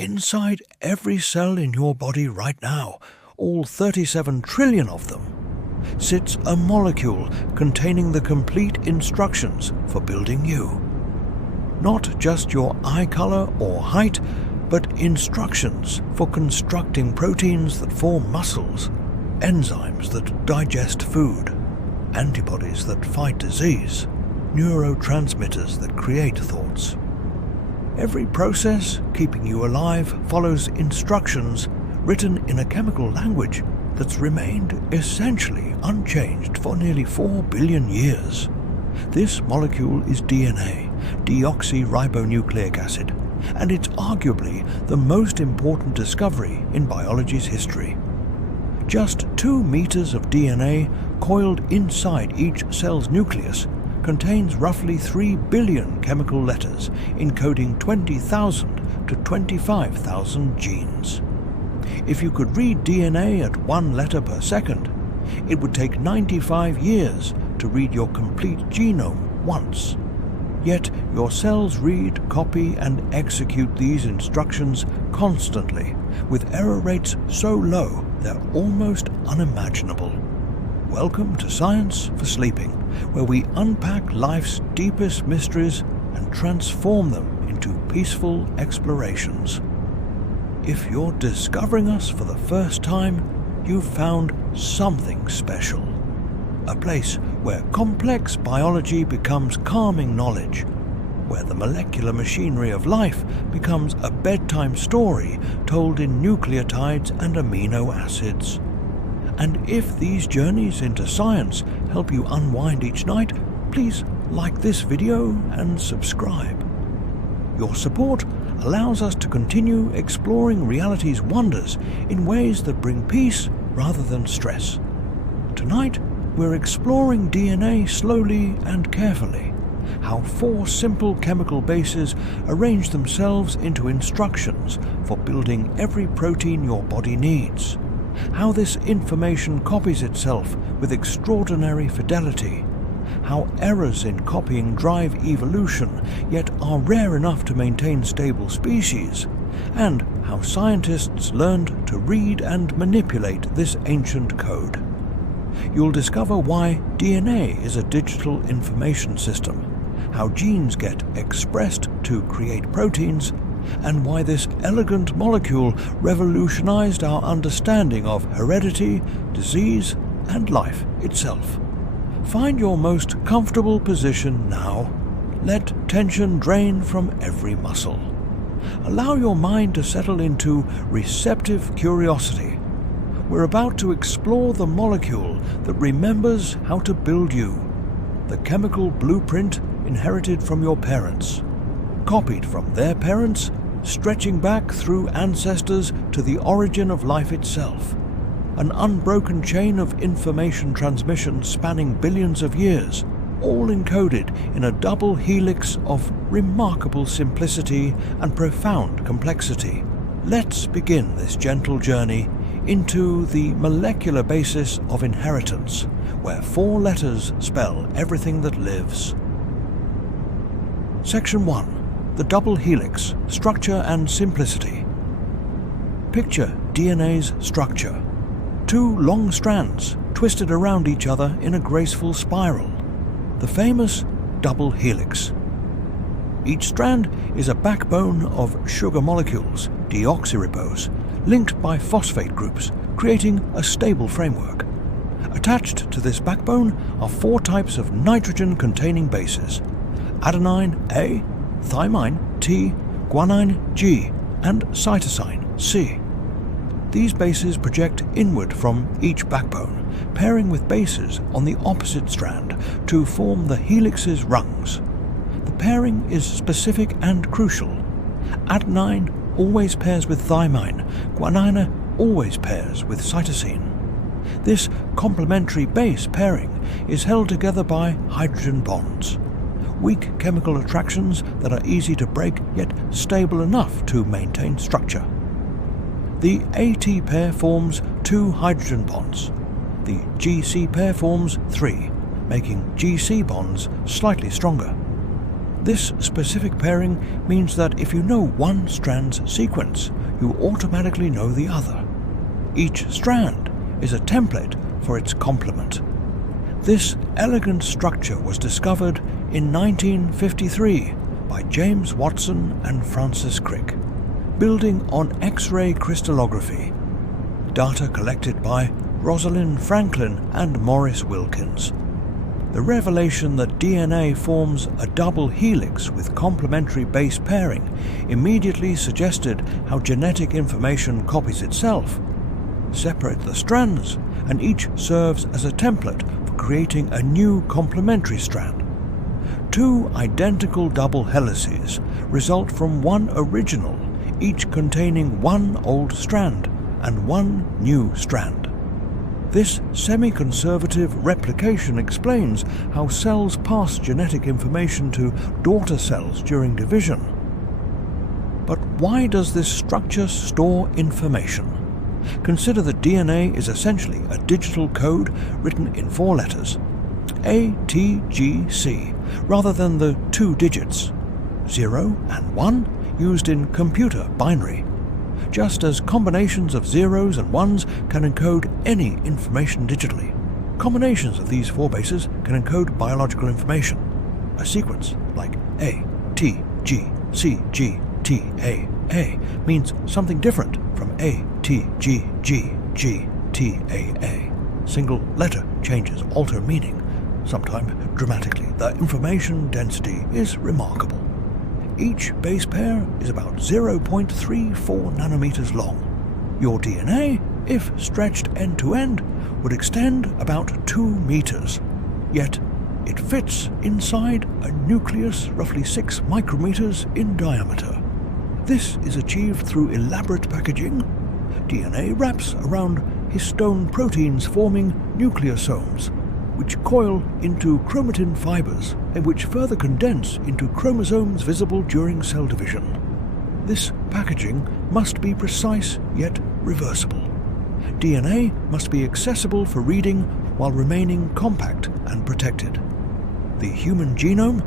Inside every cell in your body right now, all 37 trillion of them, sits a molecule containing the complete instructions for building you. Not just your eye color or height, but instructions for constructing proteins that form muscles, enzymes that digest food, antibodies that fight disease, neurotransmitters that create thoughts. Every process keeping you alive follows instructions written in a chemical language that's remained essentially unchanged for nearly 4 billion years. This molecule is DNA, deoxyribonucleic acid, and it's arguably the most important discovery in biology's history. Just 2 meters of DNA coiled inside each cell's nucleus contains roughly 3 billion chemical letters encoding 20,000 to 25,000 genes. If you could read DNA at 1 letter per second, it would take 95 years to read your complete genome once. Yet your cells read, copy, and execute these instructions constantly, with error rates so low they're almost unimaginable. Welcome to Science for Sleeping, where we unpack life's deepest mysteries and transform them into peaceful explorations. If you're discovering us for the first time, you've found something special. A place where complex biology becomes calming knowledge, where the molecular machinery of life becomes a bedtime story told in nucleotides and amino acids. And if these journeys into science help you unwind each night, please like this video and subscribe. Your support allows us to continue exploring reality's wonders in ways that bring peace rather than stress. Tonight, we're exploring DNA slowly and carefully, how 4 simple chemical bases arrange themselves into instructions for building every protein your body needs, how this information copies itself with extraordinary fidelity, how errors in copying drive evolution yet are rare enough to maintain stable species, and how scientists learned to read and manipulate this ancient code. You'll discover why DNA is a digital information system, how genes get expressed to create proteins, and why this elegant molecule revolutionized our understanding of heredity, disease, and life itself. Find your most comfortable position now. Let tension drain from every muscle. Allow your mind to settle into receptive curiosity. We're about to explore the molecule that remembers how to build you, the chemical blueprint inherited from your parents, copied from their parents, stretching back through ancestors to the origin of life itself, an unbroken chain of information transmission spanning billions of years, all encoded in a double helix of remarkable simplicity and profound complexity. Let's begin this gentle journey into the molecular basis of inheritance, where 4 letters spell everything that lives. Section 1. The double helix, structure and simplicity. Picture DNA's structure. 2 long strands twisted around each other in a graceful spiral, the famous double helix. Each strand is a backbone of sugar molecules, deoxyribose, linked by phosphate groups, creating a stable framework. Attached to this backbone are 4 types of nitrogen-containing bases: adenine A, thymine T, guanine G, and cytosine C. These bases project inward from each backbone, pairing with bases on the opposite strand to form the helix's rungs. The pairing is specific and crucial. Adenine always pairs with thymine, guanine always pairs with cytosine. This complementary base pairing is held together by hydrogen bonds, weak chemical attractions that are easy to break yet stable enough to maintain structure. The AT pair forms 2 hydrogen bonds. The GC pair forms 3, making GC bonds slightly stronger. This specific pairing means that if you know one strand's sequence, you automatically know the other. Each strand is a template for its complement. This elegant structure was discovered in 1953 by James Watson and Francis Crick, building on X-ray crystallography, data collected by Rosalind Franklin and Maurice Wilkins. The revelation that DNA forms a double helix with complementary base pairing immediately suggested how genetic information copies itself. Separate the strands, and each serves as a template for creating a new complementary strand. Two identical double helices result from one original, each containing one old strand and one new strand. This semiconservative replication explains how cells pass genetic information to daughter cells during division. But why does this structure store information? Consider that DNA is essentially a digital code written in 4 letters, A, T, G, C, rather than the 2 digits, 0 and 1, used in computer binary. Just as combinations of zeros and ones can encode any information digitally, combinations of these 4 bases can encode biological information. A sequence like A, T, G, C, G, T, A means something different from A, T, G, G, G, T, A. Single letter changes alter meaning, sometimes dramatically. The information density is remarkable. Each base pair is about 0.34 nanometers long. Your DNA, if stretched end to end, would extend about 2 meters. Yet, it fits inside a nucleus roughly 6 micrometers in diameter. This is achieved through elaborate packaging. DNA wraps around histone proteins forming nucleosomes, which coil into chromatin fibers and which further condense into chromosomes visible during cell division. This packaging must be precise yet reversible. DNA must be accessible for reading while remaining compact and protected. The human genome,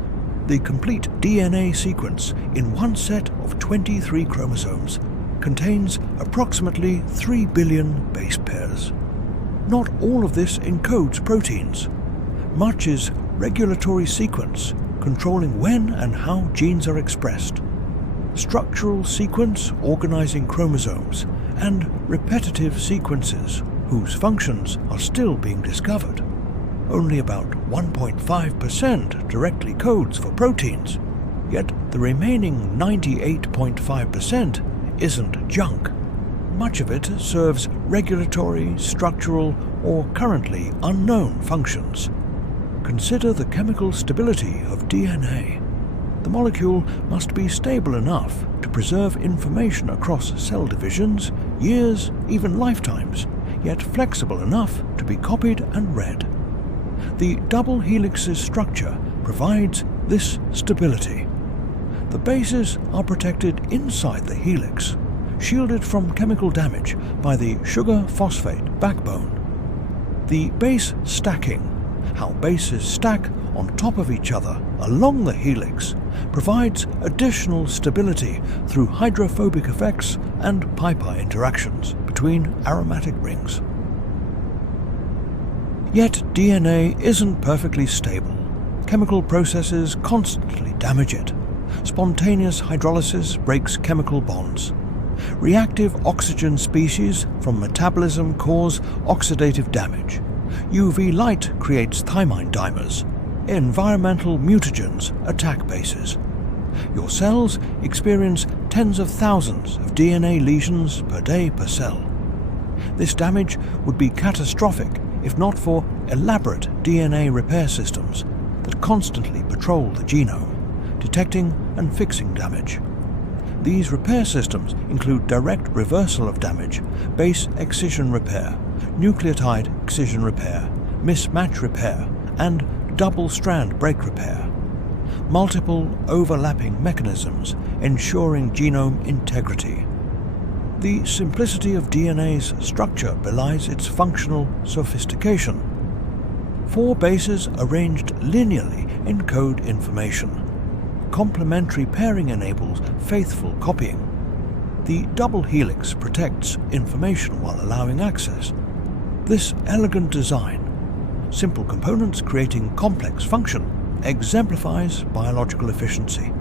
the complete DNA sequence in one set of 23 chromosomes, contains approximately 3 billion base pairs. Not all of this encodes proteins. Much is regulatory sequence, controlling when and how genes are expressed, structural sequence organizing chromosomes, and repetitive sequences whose functions are still being discovered. Only about 1.5% directly codes for proteins, yet the remaining 98.5% isn't junk. Much of it serves regulatory, structural, or currently unknown functions. Consider the chemical stability of DNA. The molecule must be stable enough to preserve information across cell divisions, years, even lifetimes, yet flexible enough to be copied and read. The double helix's structure provides this stability. The bases are protected inside the helix, shielded from chemical damage by the sugar-phosphate backbone. The base stacking, how bases stack on top of each other along the helix, provides additional stability through hydrophobic effects and pi-pi interactions between aromatic rings. Yet DNA isn't perfectly stable. Chemical processes constantly damage it. Spontaneous hydrolysis breaks chemical bonds. Reactive oxygen species from metabolism cause oxidative damage. UV light creates thymine dimers. Environmental mutagens attack bases. Your cells experience tens of thousands of DNA lesions per day per cell. This damage would be catastrophic if not for elaborate DNA repair systems that constantly patrol the genome, detecting and fixing damage. These repair systems include direct reversal of damage, base excision repair, nucleotide excision repair, mismatch repair, and double-strand break repair. Multiple overlapping mechanisms ensuring genome integrity. The simplicity of DNA's structure belies its functional sophistication. 4 bases arranged linearly encode information. complementary pairing enables faithful copying. The double helix protects information while allowing access. This elegant design, simple components creating complex function, exemplifies biological efficiency.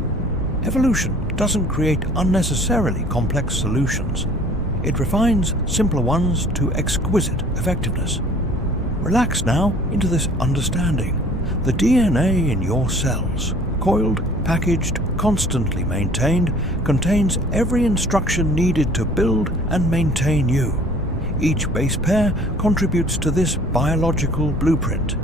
Evolution doesn't create unnecessarily complex solutions. It refines simpler ones to exquisite effectiveness. Relax now into this understanding. The DNA in your cells, coiled, packaged, constantly maintained, contains every instruction needed to build and maintain you. Each base pair contributes to this biological blueprint.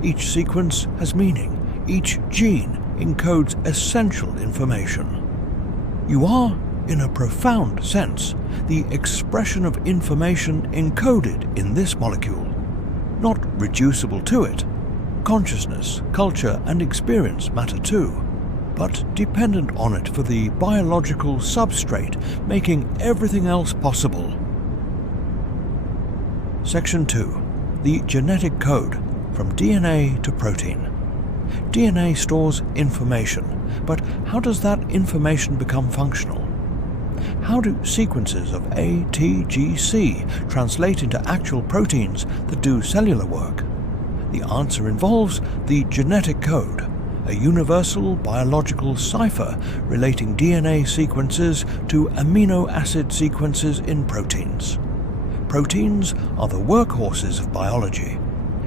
Each sequence has meaning. Each gene encodes essential information. You are, in a profound sense, the expression of information encoded in this molecule, not reducible to it. Consciousness, culture, and experience matter too, but dependent on it for the biological substrate, making everything else possible. Section 2. The genetic code, from DNA to protein. DNA stores information, but how does that information become functional? How do sequences of A, T, G, C translate into actual proteins that do cellular work? The answer involves the genetic code, a universal biological cipher relating DNA sequences to amino acid sequences in proteins. Proteins are the workhorses of biology.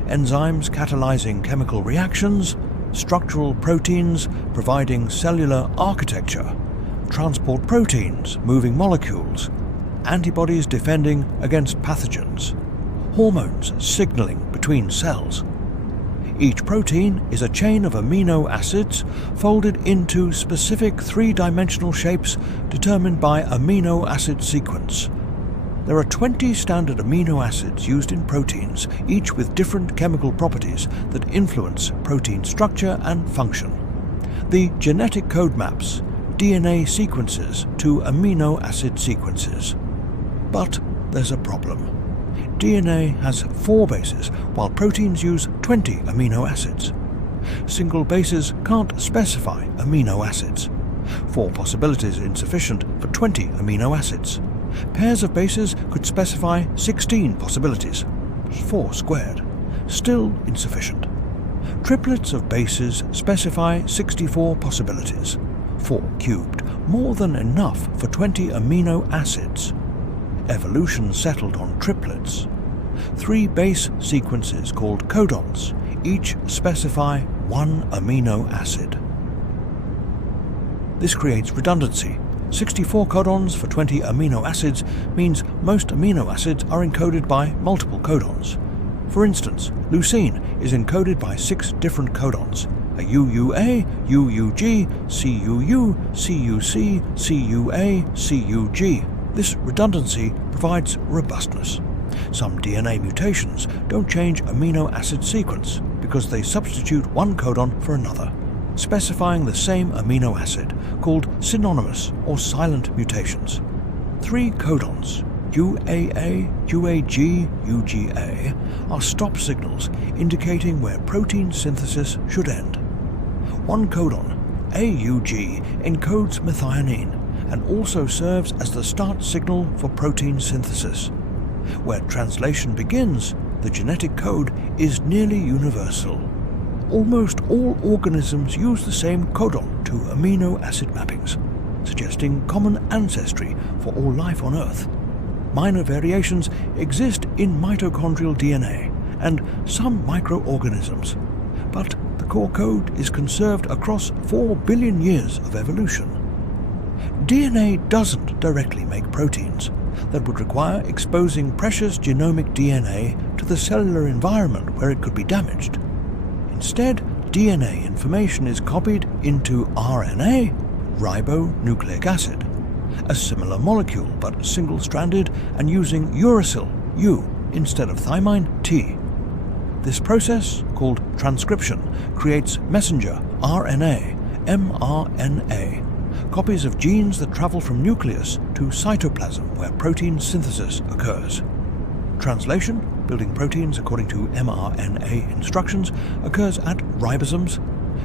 Enzymes catalyzing chemical reactions, structural proteins providing cellular architecture, transport proteins moving molecules, antibodies defending against pathogens, hormones signaling between cells. Each protein is a chain of amino acids folded into specific three-dimensional shapes determined by amino acid sequence. There are 20 standard amino acids used in proteins, each with different chemical properties that influence protein structure and function. The genetic code maps DNA sequences to amino acid sequences. But there's a problem. DNA has 4 bases, while proteins use 20 amino acids. Single bases can't specify amino acids. 4 possibilities are insufficient for 20 amino acids. Pairs of bases could specify 16 possibilities. 4 squared. Still insufficient. Triplets of bases specify 64 possibilities. 4 cubed. More than enough for 20 amino acids. Evolution settled on triplets. 3 base sequences called codons each specify 1 amino acid. This creates redundancy. 64 codons for 20 amino acids means most amino acids are encoded by multiple codons. For instance, leucine is encoded by 6 different codons: a UUA, UUG, CUU, CUC, CUA, CUG. This redundancy provides robustness. Some DNA mutations don't change amino acid sequence because they substitute one codon for another, specifying the same amino acid, called synonymous or silent mutations. 3 codons, UAA, UAG, UGA, are stop signals indicating where protein synthesis should end. 1 codon, AUG, encodes methionine and also serves as the start signal for protein synthesis. Where translation begins, the genetic code is nearly universal. Almost all organisms use the same codon to amino acid mappings, suggesting common ancestry for all life on Earth. Minor variations exist in mitochondrial DNA and some microorganisms, but the core code is conserved across 4 billion years of evolution. DNA doesn't directly make proteins. That would require exposing precious genomic DNA to the cellular environment where it could be damaged. Instead, DNA information is copied into RNA, ribonucleic acid, a similar molecule but single-stranded and using uracil, U, instead of thymine, T. This process, called transcription, creates messenger RNA, mRNA, copies of genes that travel from nucleus to cytoplasm where protein synthesis occurs. Translation, building proteins according to mRNA instructions, occurs at ribosomes.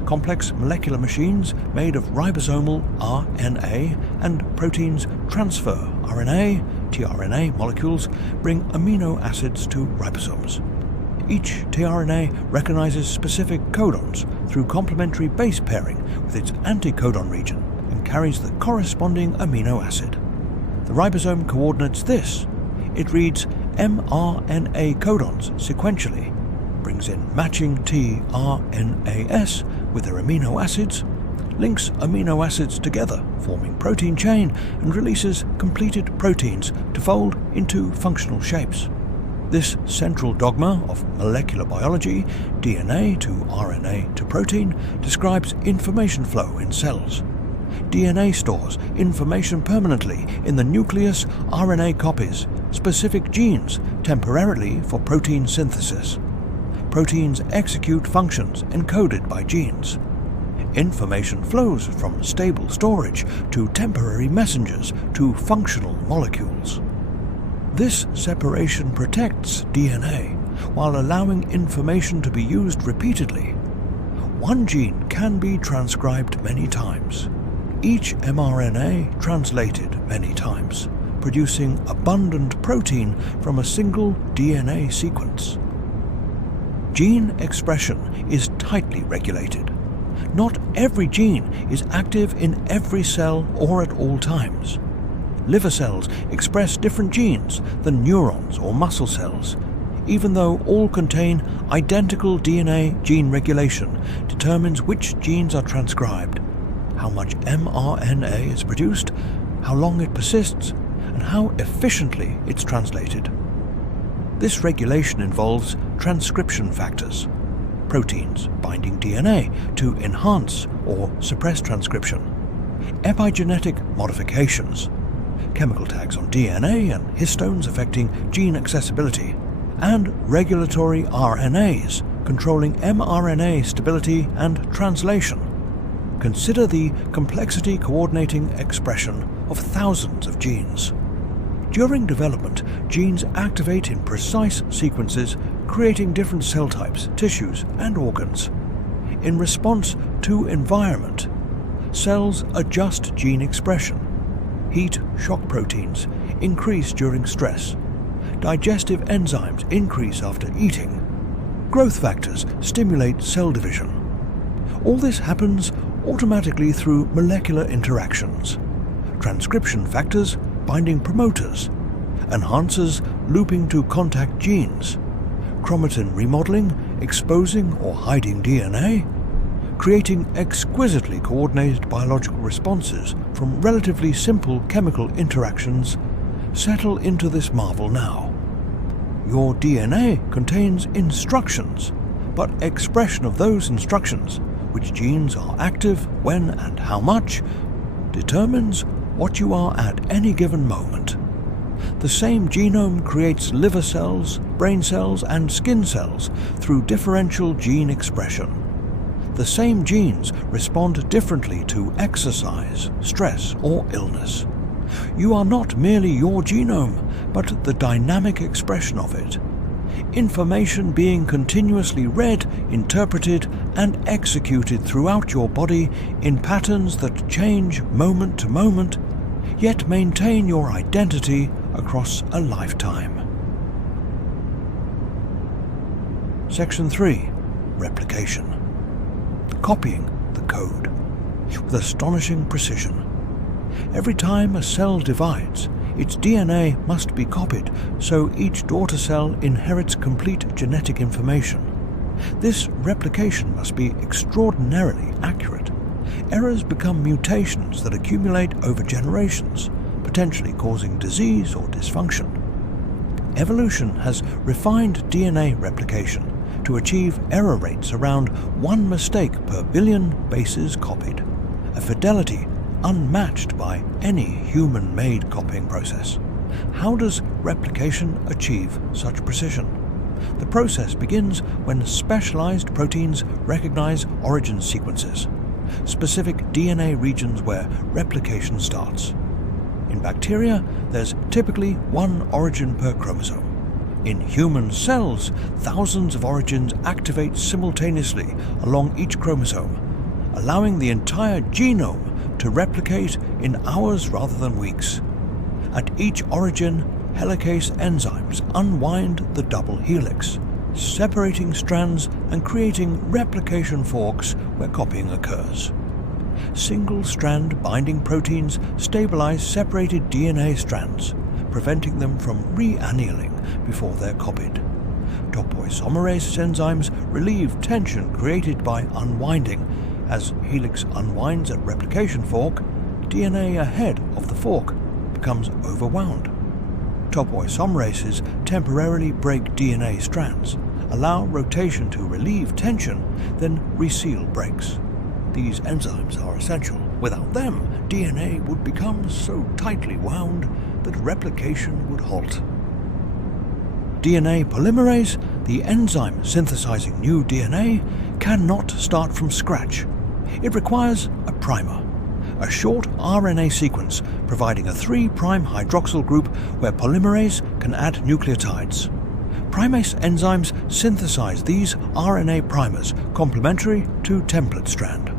Complex molecular machines made of ribosomal RNA and proteins transfer RNA, tRNA molecules bring amino acids to ribosomes. Each tRNA recognizes specific codons through complementary base pairing with its anticodon region and carries the corresponding amino acid. The ribosome coordinates this. It reads mRNA codons sequentially, brings in matching tRNAs with their amino acids, links amino acids together, forming protein chain, and releases completed proteins to fold into functional shapes. This central dogma of molecular biology, DNA to RNA to protein, describes information flow in cells. DNA stores information permanently in the nucleus. RNA copies specific genes temporarily for protein synthesis. Proteins execute functions encoded by genes. Information flows from stable storage to temporary messengers to functional molecules. This separation protects DNA while allowing information to be used repeatedly. One gene can be transcribed many times, each mRNA translated many times, producing abundant protein from a single DNA sequence. Gene expression is tightly regulated. Not every gene is active in every cell or at all times. Liver cells express different genes than neurons or muscle cells. Even though all contain identical DNA, gene regulation determines which genes are transcribed, how much mRNA is produced, how long it persists, and how efficiently it's translated. This regulation involves transcription factors, proteins binding DNA to enhance or suppress transcription, epigenetic modifications, chemical tags on DNA and histones affecting gene accessibility, and regulatory RNAs controlling mRNA stability and translation. Consider the complexity coordinating expression of thousands of genes. During development, genes activate in precise sequences, creating different cell types, tissues, and organs. In response to environment, cells adjust gene expression. Heat shock proteins increase during stress. Digestive enzymes increase after eating. Growth factors stimulate cell division. All this happens automatically through molecular interactions. Transcription factors binding promoters, enhancers looping to contact genes, chromatin remodeling, exposing or hiding DNA, creating exquisitely coordinated biological responses from relatively simple chemical interactions. Settle into this marvel now. Your DNA contains instructions, but expression of those instructions, which genes are active, when and how much, determines what you are at any given moment. The same genome creates liver cells, brain cells, and skin cells through differential gene expression. The same genes respond differently to exercise, stress, or illness. You are not merely your genome, but the dynamic expression of it. Information being continuously read, interpreted, and executed throughout your body in patterns that change moment to moment, yet maintain your identity across a lifetime. Section 3. Replication. Copying the code with astonishing precision. Every time a cell divides, its DNA must be copied, so each daughter cell inherits complete genetic information. This replication must be extraordinarily accurate. Errors become mutations that accumulate over generations, potentially causing disease or dysfunction. Evolution has refined DNA replication to achieve error rates around 1 mistake per billion bases copied, a fidelity unmatched by any human-made copying process. How does replication achieve such precision? The process begins when specialized proteins recognize origin sequences, specific DNA regions where replication starts. In bacteria, there's typically one origin per chromosome. In human cells, thousands of origins activate simultaneously along each chromosome, allowing the entire genome to replicate in hours rather than weeks. At each origin, helicase enzymes unwind the double helix, separating strands and creating replication forks where copying occurs. Single-strand binding proteins stabilize separated DNA strands, preventing them from re-annealing before they're copied. Topoisomerase enzymes relieve tension created by unwinding. As helix unwinds at replication fork, DNA ahead of the fork becomes overwound. Topoisomerases temporarily break DNA strands, allow rotation to relieve tension, then reseal breaks. These enzymes are essential. Without them, DNA would become so tightly wound that replication would halt. DNA polymerase, the enzyme synthesizing new DNA, cannot start from scratch. It requires a primer, a short RNA sequence providing a 3' hydroxyl group where polymerase can add nucleotides. Primase enzymes synthesize these RNA primers complementary to template strand.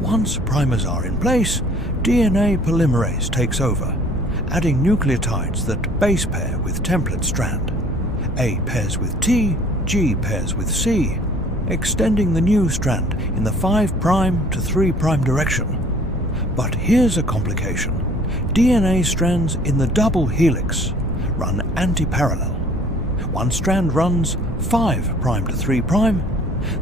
Once primers are in place, DNA polymerase takes over, adding nucleotides that base pair with template strand. A pairs with T, G pairs with C, extending the new strand in the 5' to 3' direction. But here's a complication. DNA strands in the double helix run anti-parallel. One strand runs 5' to 3'.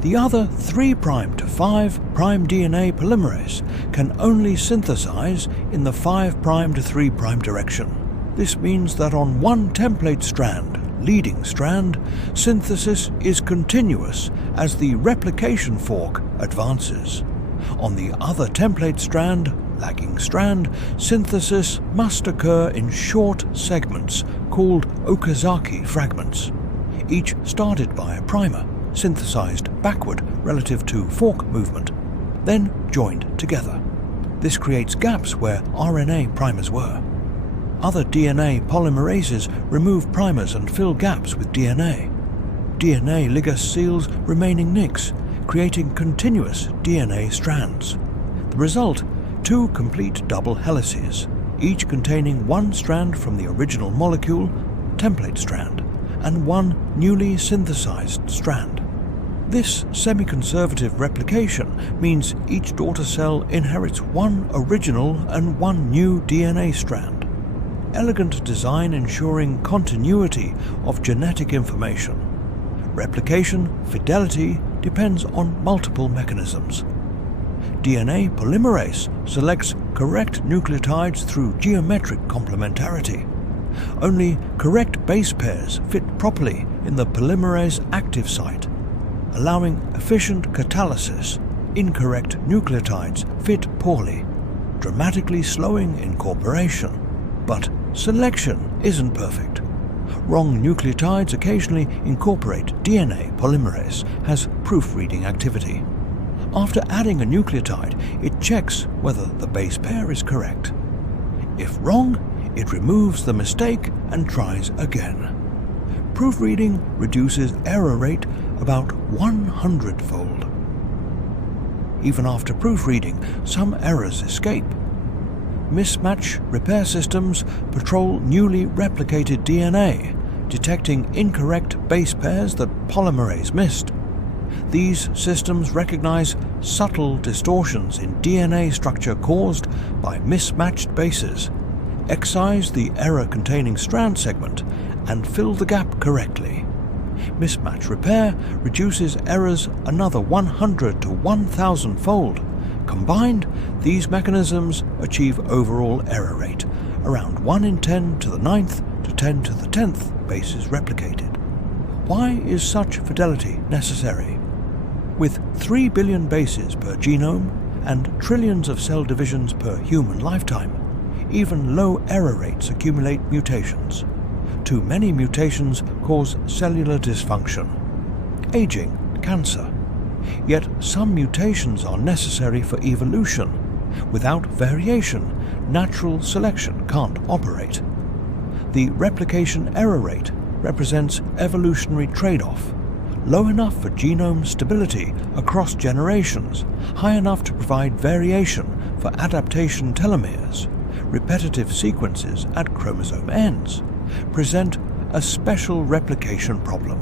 The other 3' to 5' DNA polymerase can only synthesize in the 5' to 3' direction. This means that on one template strand, leading strand, synthesis is continuous as the replication fork advances. On the other template strand, lagging strand, synthesis must occur in short segments called Okazaki fragments, each started by a primer, synthesized backward relative to fork movement, then joined together. This creates gaps where RNA primers were. Other DNA polymerases remove primers and fill gaps with DNA. DNA ligase seals remaining nicks, creating continuous DNA strands. The result, 2 complete double helices, each containing one strand from the original molecule, template strand, and one newly synthesized strand. This semiconservative replication means each daughter cell inherits one original and one new DNA strand. Elegant design ensuring continuity of genetic information. Replication fidelity depends on multiple mechanisms. DNA polymerase selects correct nucleotides through geometric complementarity. Only correct base pairs fit properly in the polymerase active site, allowing efficient catalysis. Incorrect nucleotides fit poorly, dramatically slowing incorporation. But selection isn't perfect. Wrong nucleotides occasionally incorporate. DNA polymerase has proofreading activity. After adding a nucleotide, it checks whether the base pair is correct. If wrong, it removes the mistake and tries again. Proofreading reduces error rate about 100-fold. Even after proofreading, some errors escape. Mismatch repair systems patrol newly replicated DNA, detecting incorrect base pairs that polymerase missed. These systems recognize subtle distortions in DNA structure caused by mismatched bases, excise the error-containing strand segment, and fill the gap correctly. Mismatch repair reduces errors another 100 to 1,000-fold. Combined, these mechanisms achieve overall error rate, around 1 in 10 to the 9th to 10 to the 10th bases replicated. Why is such fidelity necessary? With 3 billion bases per genome and trillions of cell divisions per human lifetime, even low error rates accumulate mutations. Too many mutations cause cellular dysfunction, aging, cancer. Yet some mutations are necessary for evolution. Without variation, natural selection can't operate. The replication error rate represents evolutionary trade-off. low enough for genome stability across generations, high enough to provide variation for adaptation telomeres, repetitive sequences at chromosome ends, present a special replication problem.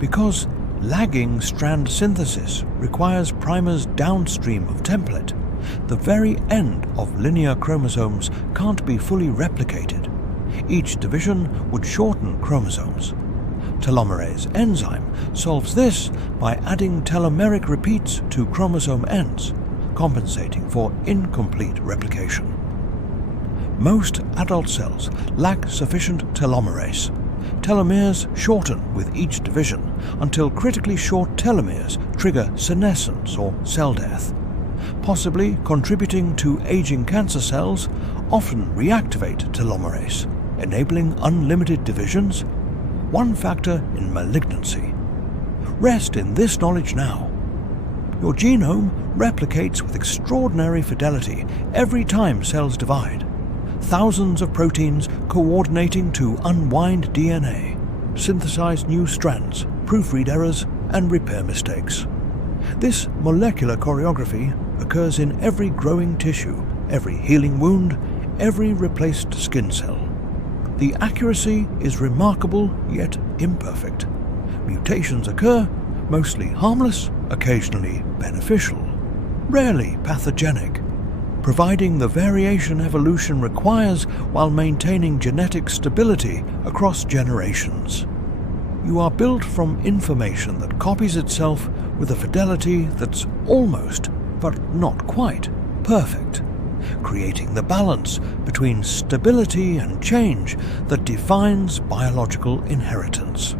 Because lagging strand synthesis requires primers downstream of template, the very end of linear chromosomes can't be fully replicated. Each division would shorten chromosomes. Telomerase enzyme solves this by adding telomeric repeats to chromosome ends, compensating for incomplete replication. Most adult cells lack sufficient telomerase. Telomeres shorten with each division until critically short telomeres trigger senescence or cell death. Possibly contributing to aging cancer cells, often reactivate telomerase, enabling unlimited divisions, one factor in malignancy. Rest in this knowledge now. Your genome replicates with extraordinary fidelity every time cells divide. Thousands of proteins coordinating to unwind DNA, synthesize new strands, proofread errors, and repair mistakes. This molecular choreography occurs in every growing tissue, every healing wound, every replaced skin cell. The accuracy is remarkable yet imperfect. Mutations occur, mostly harmless, occasionally beneficial, rarely pathogenic, providing the variation evolution requires while maintaining genetic stability across generations. You are built from information that copies itself with a fidelity that's almost, but not quite, perfect, creating the balance between stability and change that defines biological inheritance.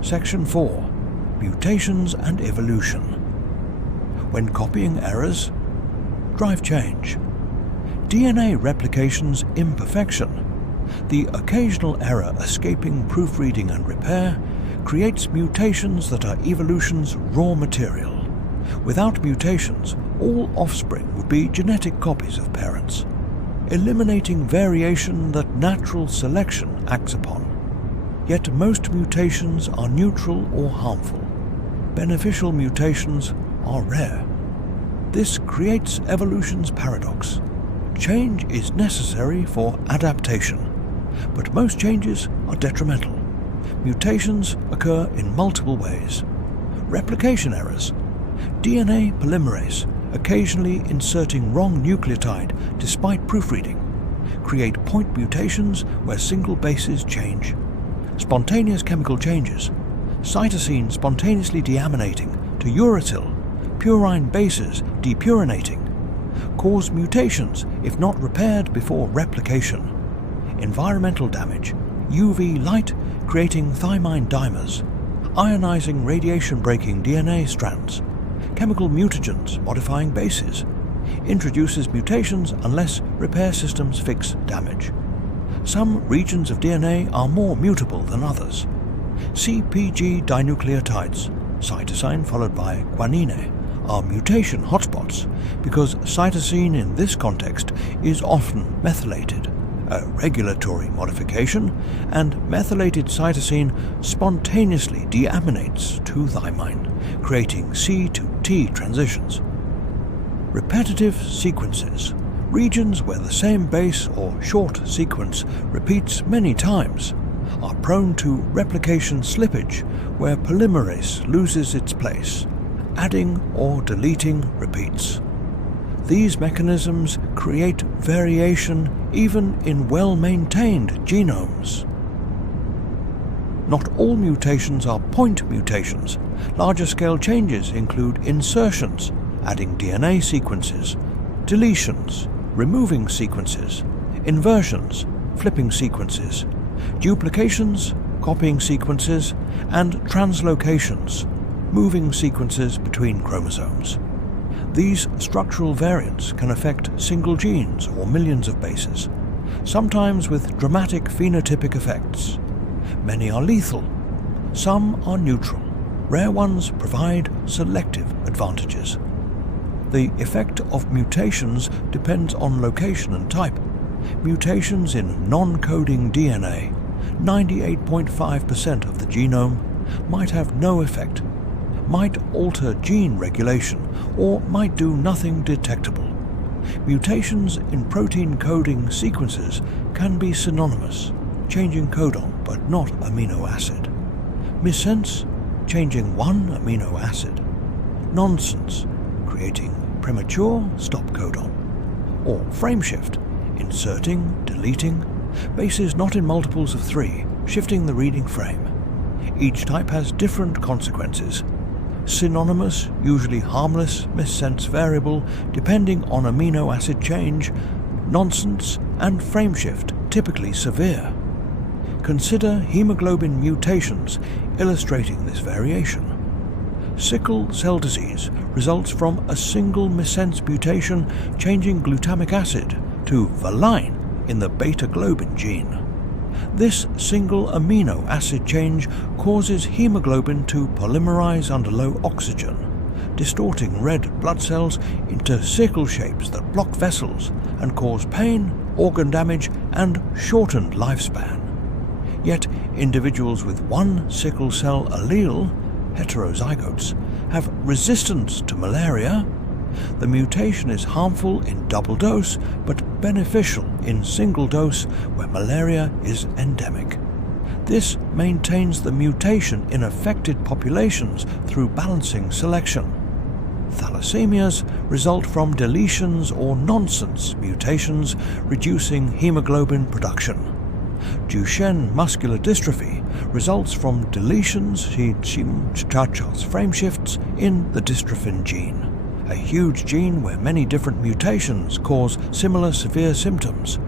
Section 4. Mutations and Evolution. When copying errors, drive change. DNA replication's imperfection, the occasional error escaping proofreading and repair, creates mutations that are evolution's raw material. Without mutations, all offspring would be genetic copies of parents, eliminating variation that natural selection acts upon. Yet most mutations are neutral or harmful. Beneficial mutations are rare. This creates evolution's paradox. Change is necessary for adaptation, but most changes are detrimental. Mutations occur in multiple ways. Replication errors. DNA polymerase, occasionally inserting wrong nucleotide despite proofreading, create point mutations where single bases change. Spontaneous chemical changes. Cytosine spontaneously deaminating to uracil, purine bases depurinating, cause mutations if not repaired before replication. Environmental damage. UV light creating thymine dimers, ionizing radiation breaking DNA strands, chemical mutagens modifying bases, introduces mutations unless repair systems fix damage. Some regions of DNA are more mutable than others. CpG dinucleotides, cytosine followed by guanine, are mutation hotspots because cytosine in this context is often methylated, a regulatory modification, and methylated cytosine spontaneously deaminates to thymine, creating C to T transitions. Repetitive sequences, regions where the same base or short sequence repeats many times, are prone to replication slippage where polymerase loses its place, adding or deleting repeats. These mechanisms create variation even in well-maintained genomes. Not all mutations are point mutations. Larger-scale changes include insertions, adding DNA sequences, deletions, removing sequences, inversions, flipping sequences, duplications, copying sequences, and translocations, moving sequences between chromosomes. These structural variants can affect single genes or millions of bases, sometimes with dramatic phenotypic effects. Many are lethal, some are neutral. Rare ones provide selective advantages. The effect of mutations depends on location and type. Mutations in non-coding DNA, 98.5% of the genome, might have no effect, might alter gene regulation, or might do nothing detectable. Mutations in protein coding sequences can be synonymous, changing codon but not amino acid. Missense, changing one amino acid. Nonsense, creating premature stop codon. Or frameshift, inserting, deleting, bases not in multiples of 3, shifting the reading frame. Each type has different consequences. Synonymous, usually harmless, missense variable, depending on amino acid change. Nonsense and frameshift, typically severe. Consider hemoglobin mutations illustrating this variation. Sickle cell disease results from a single missense mutation changing glutamic acid to valine in the beta-globin gene. This single amino acid change causes hemoglobin to polymerize under low oxygen, distorting red blood cells into sickle shapes that block vessels and cause pain, organ damage, and shortened lifespan. Yet individuals with one sickle cell allele, heterozygotes, have resistance to malaria. The mutation is harmful in double dose but beneficial in single dose where malaria is endemic. This maintains the mutation in affected populations through balancing selection. Thalassemias result from deletions or nonsense mutations reducing hemoglobin production. Duchenne muscular dystrophy results from deletions, frameshifts, in the dystrophin gene, a huge gene where many different mutations cause similar severe symptoms.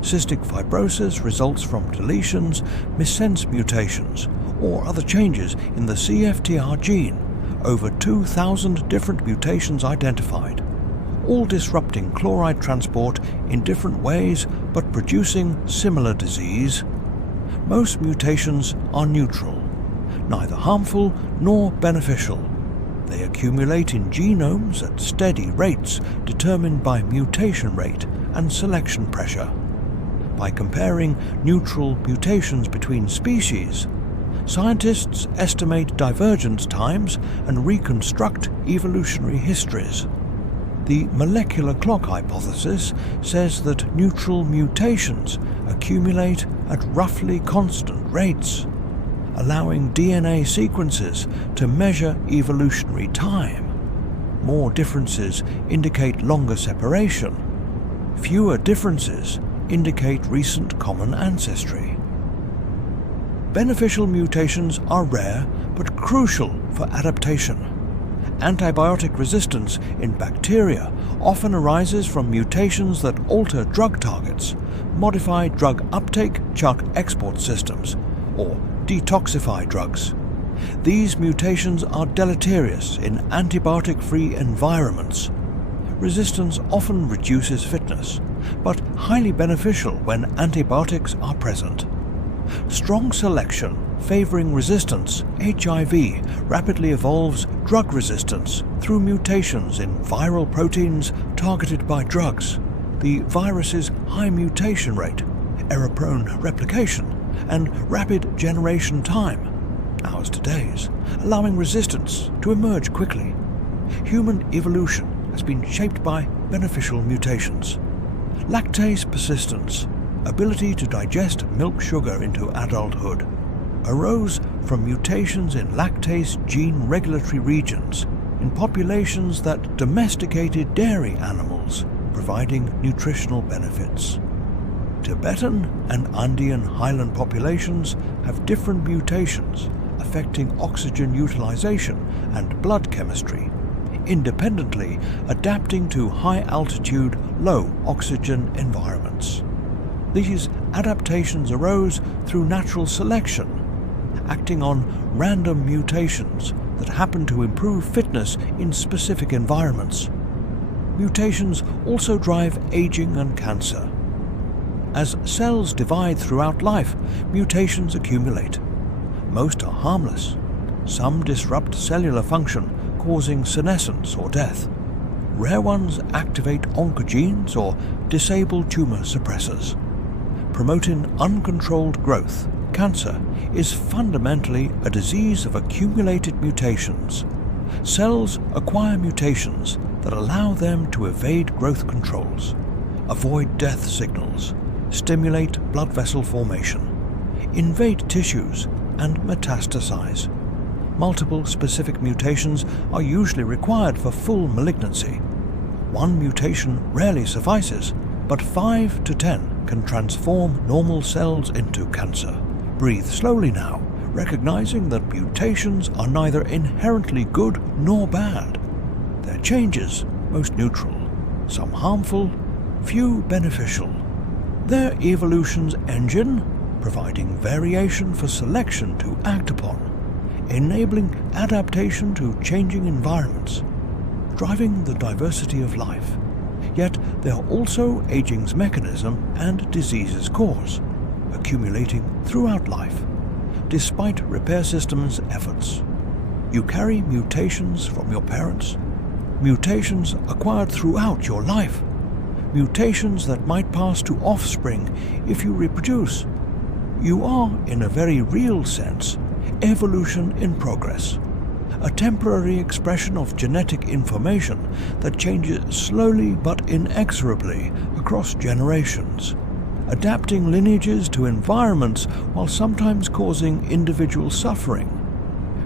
Cystic fibrosis results from deletions, missense mutations, or other changes in the CFTR gene, over 2,000 different mutations identified, all disrupting chloride transport in different ways but producing similar disease. Most mutations are neutral, neither harmful nor beneficial. They accumulate in genomes at steady rates determined by mutation rate and selection pressure. By comparing neutral mutations between species, scientists estimate divergence times and reconstruct evolutionary histories. The molecular clock hypothesis says that neutral mutations accumulate at roughly constant rates, allowing DNA sequences to measure evolutionary time. More differences indicate longer separation. Fewer differences indicate recent common ancestry. Beneficial mutations are rare but crucial for adaptation. Antibiotic resistance in bacteria often arises from mutations that alter drug targets, modify drug uptake, chuck export systems, or detoxify drugs. These mutations are deleterious in antibiotic-free environments. Resistance often reduces fitness, but highly beneficial when antibiotics are present. Strong selection favoring resistance, HIV, rapidly evolves drug resistance through mutations in viral proteins targeted by drugs. The virus's high mutation rate, error-prone replication, and rapid generation time, hours to days, allowing resistance to emerge quickly. Human evolution has been shaped by beneficial mutations. Lactase persistence, ability to digest milk sugar into adulthood, arose from mutations in lactase gene regulatory regions in populations that domesticated dairy animals, providing nutritional benefits. Tibetan and Andean highland populations have different mutations affecting oxygen utilization and blood chemistry, independently adapting to high-altitude, low-oxygen environments. These adaptations arose through natural selection, acting on random mutations that happen to improve fitness in specific environments. Mutations also drive aging and cancer. As cells divide throughout life, mutations accumulate. Most are harmless. Some disrupt cellular function, causing senescence or death. Rare ones activate oncogenes or disable tumor suppressors, promoting uncontrolled growth cancer is fundamentally a disease of accumulated mutations. Cells acquire mutations that allow them to evade growth controls, avoid death signals, stimulate blood vessel formation, invade tissues, and metastasize. Multiple specific mutations are usually required for full malignancy. One mutation rarely suffices, but 5 to 10 can transform normal cells into cancer. Breathe slowly now, recognizing that mutations are neither inherently good nor bad. They're changes, most neutral, some harmful, few beneficial. They're evolution's engine, providing variation for selection to act upon, enabling adaptation to changing environments, driving the diversity of life. Yet they are also aging's mechanism and disease's cause, accumulating throughout life, despite repair systems' efforts. You carry mutations from your parents, mutations acquired throughout your life, mutations that might pass to offspring if you reproduce. You are, in a very real sense, evolution in progress, a temporary expression of genetic information that changes slowly but inexorably across generations, adapting lineages to environments while sometimes causing individual suffering,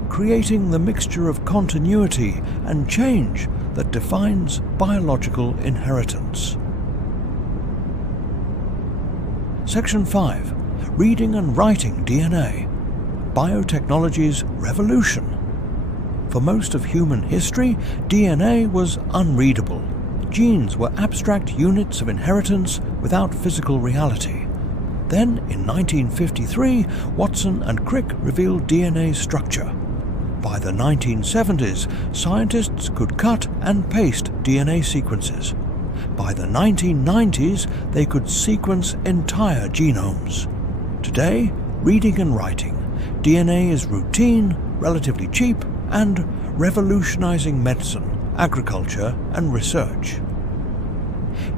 creating the mixture of continuity and change that defines biological inheritance. Section 5. Reading and Writing DNA. Biotechnology's revolution. For most of human history, DNA was unreadable. Genes were abstract units of inheritance without physical reality. Then, in 1953, Watson and Crick revealed DNA's structure. By the 1970s, scientists could cut and paste DNA sequences. By the 1990s, they could sequence entire genomes. Today, reading and writing DNA is routine, relatively cheap, and revolutionizing medicine, agriculture, and research.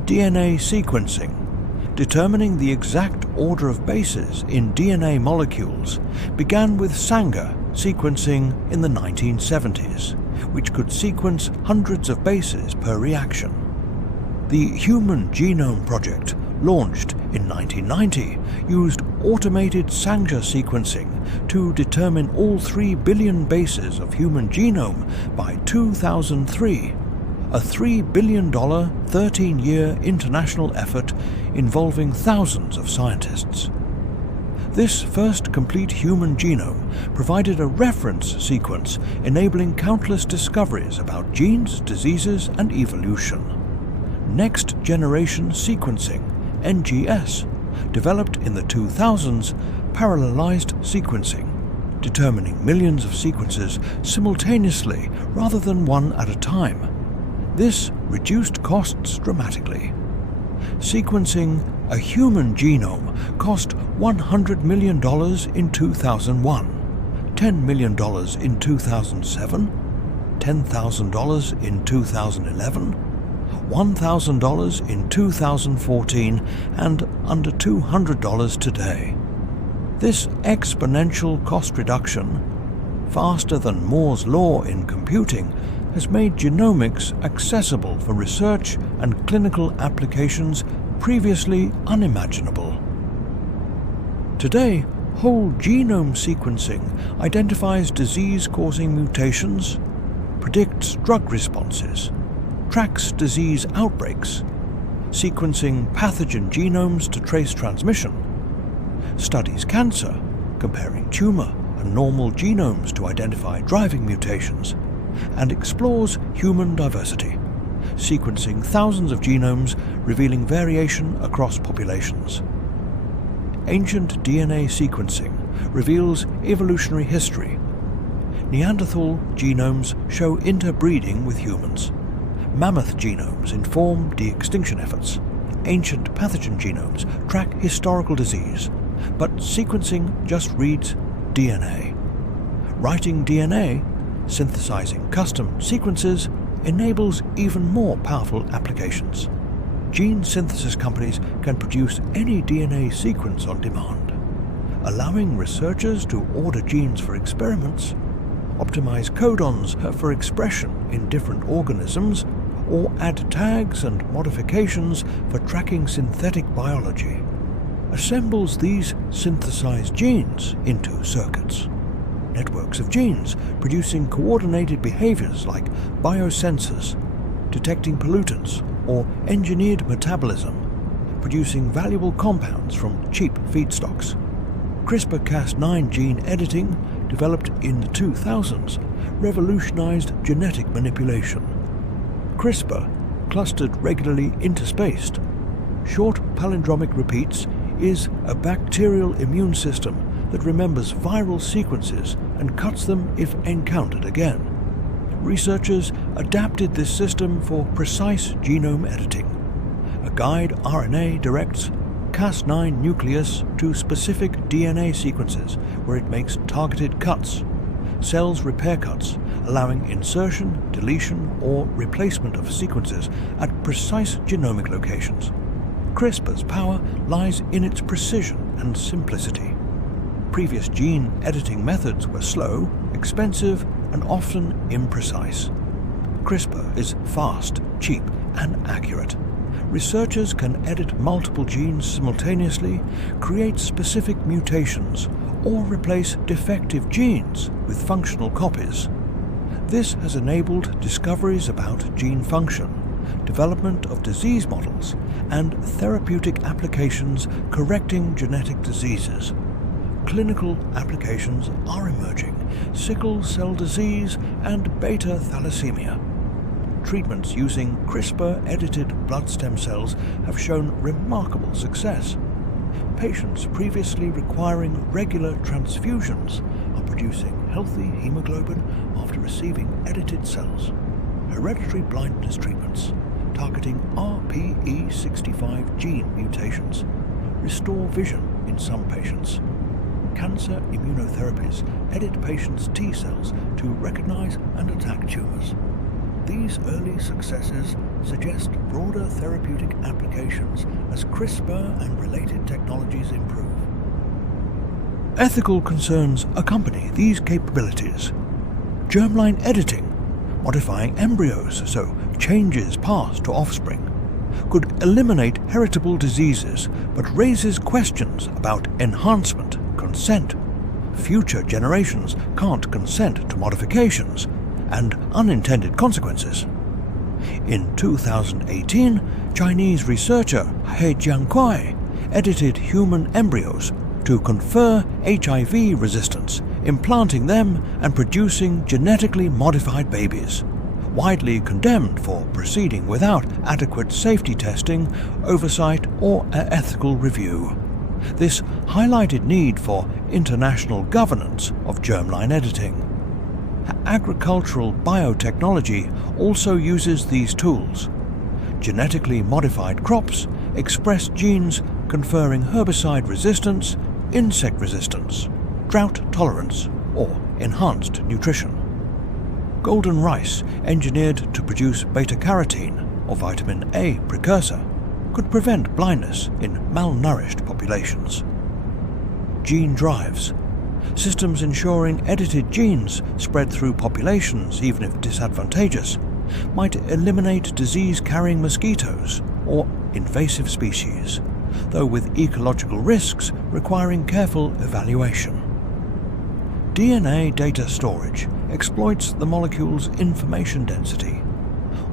DNA sequencing, determining the exact order of bases in DNA molecules, began with Sanger sequencing in the 1970s, which could sequence hundreds of bases per reaction. The Human Genome Project, launched in 1990, used automated Sanger sequencing to determine all 3 billion bases of human genome by 2003, a $3 billion, 13-year international effort involving thousands of scientists. This first complete human genome provided a reference sequence enabling countless discoveries about genes, diseases, and evolution. Next-generation sequencing, NGS, developed in the 2000s, parallelized sequencing, determining millions of sequences simultaneously rather than one at a time. This reduced costs dramatically. Sequencing a human genome cost $100 million in 2001, $10 million in 2007, $10,000 in 2011, $1,000 in 2014, and under $200 today. This exponential cost reduction, faster than Moore's law in computing, has made genomics accessible for research and clinical applications previously unimaginable. Today, whole genome sequencing identifies disease-causing mutations, predicts drug responses, tracks disease outbreaks, sequencing pathogen genomes to trace transmission, studies cancer, comparing tumor and normal genomes to identify driving mutations, and explores human diversity, sequencing thousands of genomes revealing variation across populations. Ancient DNA sequencing reveals evolutionary history. Neanderthal genomes show interbreeding with humans. Mammoth genomes inform de-extinction efforts. Ancient pathogen genomes track historical disease. But sequencing just reads DNA. Writing DNA, synthesizing custom sequences, enables even more powerful applications. Gene synthesis companies can produce any DNA sequence on demand. allowing researchers to order genes for experiments, optimize codons for expression in different organisms, or add tags and modifications for tracking synthetic biology, assembles these synthesized genes into circuits. Networks of genes producing coordinated behaviors like biosensors, detecting pollutants, or engineered metabolism, producing valuable compounds from cheap feedstocks. CRISPR-Cas9 gene editing, developed in the 2000s, revolutionized genetic manipulation. CRISPR, clustered regularly interspaced, short palindromic repeats, is a bacterial immune system that remembers viral sequences and cuts them if encountered again. Researchers adapted this system for precise genome editing. A guide RNA directs Cas9 nucleus to specific DNA sequences where it makes targeted cuts. Cells repair cuts, allowing insertion, deletion, or replacement of sequences at precise genomic locations. CRISPR's power lies in its precision and simplicity. Previous gene editing methods were slow, expensive, and often imprecise. CRISPR is fast, cheap, and accurate. Researchers can edit multiple genes simultaneously, create specific mutations, or replace defective genes with functional copies. This has enabled discoveries about gene function, development of disease models, and therapeutic applications correcting genetic diseases. Clinical applications are emerging: sickle cell disease and beta thalassemia. Treatments using CRISPR-edited blood stem cells have shown remarkable success. Patients previously requiring regular transfusions are producing healthy hemoglobin after receiving edited cells. Hereditary blindness treatments targeting RPE65 gene mutations restore vision in some patients. Cancer immunotherapies edit patients' T cells to recognize and attack tumors. These early successes suggest broader therapeutic applications as CRISPR and related technologies improve. Ethical concerns accompany these capabilities. Germline editing, modifying embryos so changes pass to offspring, could eliminate heritable diseases but raises questions about enhancement, consent. Future generations can't consent to modifications, and unintended consequences. In 2018, Chinese researcher He Jiankuai edited human embryos to confer HIV resistance, implanting them and producing genetically modified babies, widely condemned for proceeding without adequate safety testing, oversight, or ethical review. This highlighted need for international governance of germline editing. Agricultural biotechnology also uses these tools. Genetically modified crops express genes conferring herbicide resistance, insect resistance, drought tolerance, or enhanced nutrition. Golden rice, engineered to produce beta-carotene, or vitamin A precursor, could prevent blindness in malnourished populations. Gene drives, systems ensuring edited genes spread through populations, even if disadvantageous, might eliminate disease-carrying mosquitoes or invasive species, though with ecological risks requiring careful evaluation. DNA data storage exploits the molecule's information density.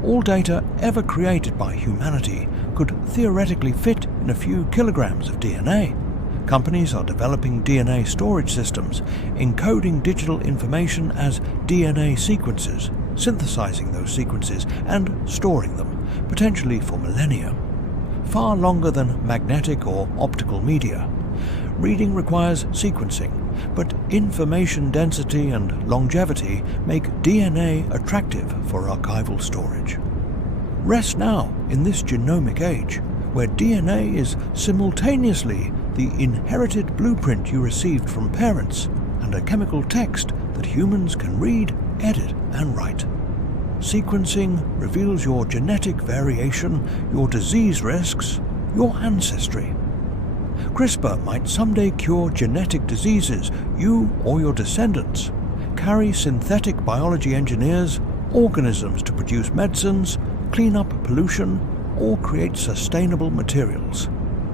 All data ever created by humanity could theoretically fit in a few kilograms of DNA. Companies are developing DNA storage systems, encoding digital information as DNA sequences, synthesizing those sequences and storing them, potentially for millennia. Far longer than magnetic or optical media. Reading requires sequencing, but information density and longevity make DNA attractive for archival storage. Rest now in this genomic age, where DNA is simultaneously the inherited blueprint you received from parents and a chemical text that humans can read, edit, and write. Sequencing reveals your genetic variation, your disease risks, your ancestry. CRISPR might someday cure genetic diseases you or your descendants, carry synthetic biology engineers, organisms to produce medicines, clean up pollution, or create sustainable materials.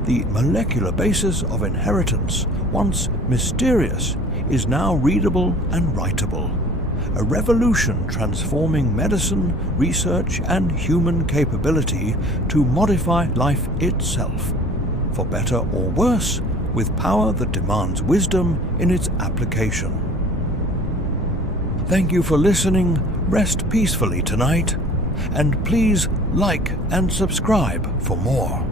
The molecular basis of inheritance, once mysterious, is now readable and writable. A revolution transforming medicine, research, and human capability to modify life itself, for better or worse, with power that demands wisdom in its application. Thank you for listening. Rest peacefully tonight, and please like and subscribe for more.